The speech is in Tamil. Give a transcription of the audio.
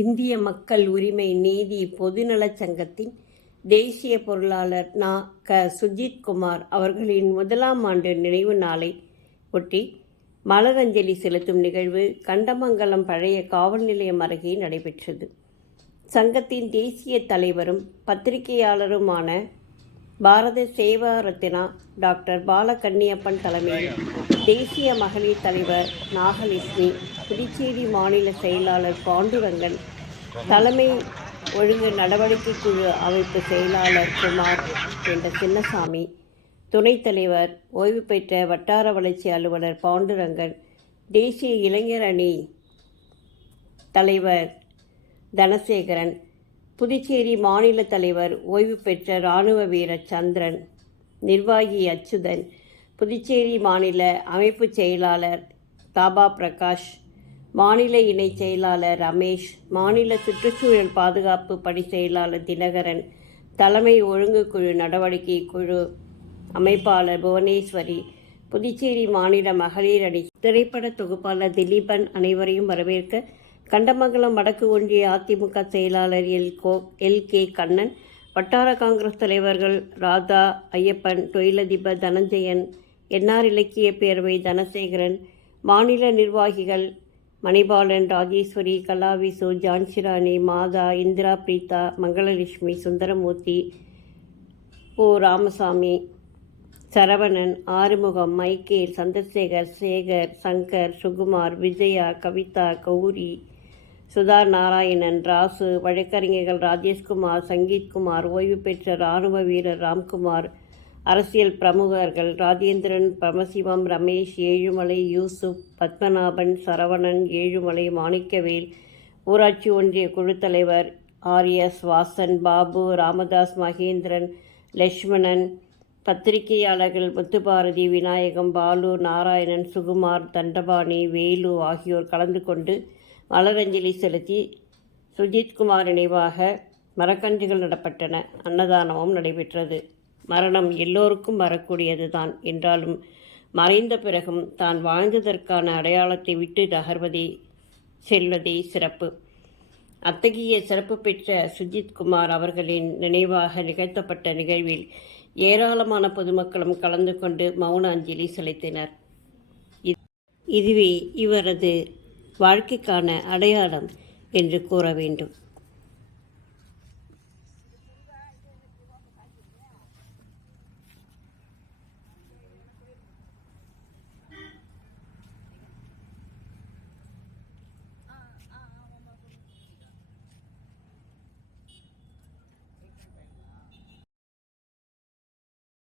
இந்திய மக்கள் உரிமை நீதி பொதுநலச் சங்கத்தின் தேசிய பொருளாளர் சுஜித்குமார் அவர்களின் 1ஆம் ஆண்டு நினைவு நாளை ஒட்டி மலரஞ்சலி செலுத்தும் நிகழ்வு கண்டமங்கலம் பழைய காவல் நிலையம் அருகே நடைபெற்றது. சங்கத்தின் தேசிய தலைவரும் பத்திரிகையாளருமான பாரத சேவா ரத்னா டாக்டர் பாலகண்ணியப்பன் தலைமையில் தேசிய மகளிர் தலைவர் நாகலட்சுமி, புதுச்சேரி மாநில செயலாளர் பாண்டுரங்கன், தலைமை ஒழுங்கு நடவடிக்கை குழு அமைப்பு செயலாளர் குமார் என்ற சின்னசாமி, துணைத் தலைவர் ஓய்வு பெற்ற வட்டார வளர்ச்சி அலுவலர் பாண்டுரங்கன், தேசிய இளைஞர் அணி தலைவர் தனசேகரன், புதுச்சேரி மாநில தலைவர் ஓய்வு பெற்ற இராணுவ வீரர் சந்திரன், நிர்வாகி அச்சுதன், புதுச்சேரி மாநில அமைப்பு செயலாளர் தாபா பிரகாஷ், மாநில இணை செயலாளர் ரமேஷ், மாநில சுற்றுச்சூழல் பாதுகாப்பு பணி செயலாளர் தினகரன், தலைமை ஒழுங்கு குழு நடவடிக்கை குழு அமைப்பாளர் புவனேஸ்வரி, புதுச்சேரி மாநில மகளிர் அணி திரைப்பட தொகுப்பாளர் திலீபன் அனைவரையும் வரவேற்க கண்டமங்கலம் வடக்கு ஒன்றிய அதிமுக செயலாளர் எல்.கே. கண்ணன், வட்டார காங்கிரஸ் தலைவர்கள் ராதா, ஐயப்பன், தொழிலதிபர் தனஞ்சயன், என்ஆர் இலக்கிய பேரவை தனசேகரன், மாநில நிர்வாகிகள் மணிபாலன், ராஜேஸ்வரி, கலாவிசு, ஜான்சிராணி, மாதா, இந்திரா பிரீதா, மங்களலட்சுமி, சுந்தரமூர்த்தி, ராமசாமி, சரவணன், ஆறுமுகம், மைக்கேல், சந்திரசேகர், சேகர், சங்கர், சுகுமார், விஜயா, கவிதா, கௌரி, சுதா நாராயணன், ராசு, வழக்கறிஞர்கள் ராஜேஷ்குமார், சங்கீத்குமார், ஓய்வு பெற்ற இராணுவ வீரர் ராம்குமார், அரசியல் பிரமுகர்கள் ராஜேந்திரன், பரமசிவம், ரமேஷ், ஏழுமலை, யூசுப், பத்மநாபன், சரவணன், ஏழுமலை, மாணிக்கவேல், ஊராட்சி ஒன்றிய குழு தலைவர் ஆர்.எஸ். வாசன், பாபு, ராமதாஸ், மகேந்திரன், லட்சுமணன், பத்திரிகையாளர்கள் முத்துபாரதி, விநாயகம், பாலு, நாராயணன், சுகுமார், தண்டபாணி, வேலு ஆகியோர் கலந்து கொண்டு மலரஞ்சலி செலுத்தி சுஜித்குமார் நினைவாக மரக்கன்றுகள் நடப்பட்டன. அன்னதானமும் நடைபெற்றது. மரணம் எல்லோருக்கும் வரக்கூடியது தான் என்றாலும் மறைந்த பிறகும் தான் வாழ்ந்ததற்கான அடையாளத்தை விட்டு செல்வதே சிறப்பு. அத்தகைய சிறப்பு பெற்ற சுஜித்குமார் அவர்களின் நினைவாக நிகழ்த்தப்பட்ட நிகழ்வில் ஏராளமான பொதுமக்களும் கலந்து கொண்டு மௌன அஞ்சலி செலுத்தினர். இதுவே இவரது வாழ்க்கைக்கான அடையாளம் என்று கூற வேண்டும்.